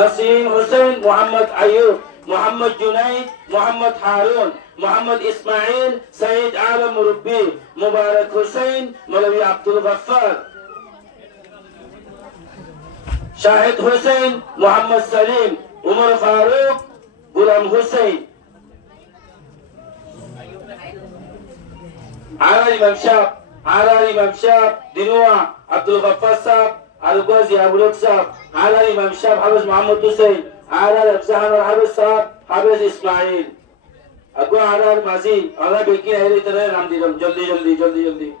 Hasim Hussein Muhammad Ayub, Muhammad Junaid, Muhammad Harun, Muhammad Ismail, Said Alam Murubbi, Mubarak Hussein, Malawi Abdul Ghaffar, Shahid Hussein, Muhammad Salim, Umar Farooq, Gulam Hussein, Ala Imam Shab, Dinua, Abdul Ghaffar Sahab, Al-Ghazi Abulok Sahab, Ala Imam Shab, Hafiz Muhammad Hussein, Ala Al-Abzahan Al-Hafiz Sahab, Hafiz Ismail. Agu Ala Al-Mazi, Allah Beki Ahli Tarah Ram Dilam, Jaldi.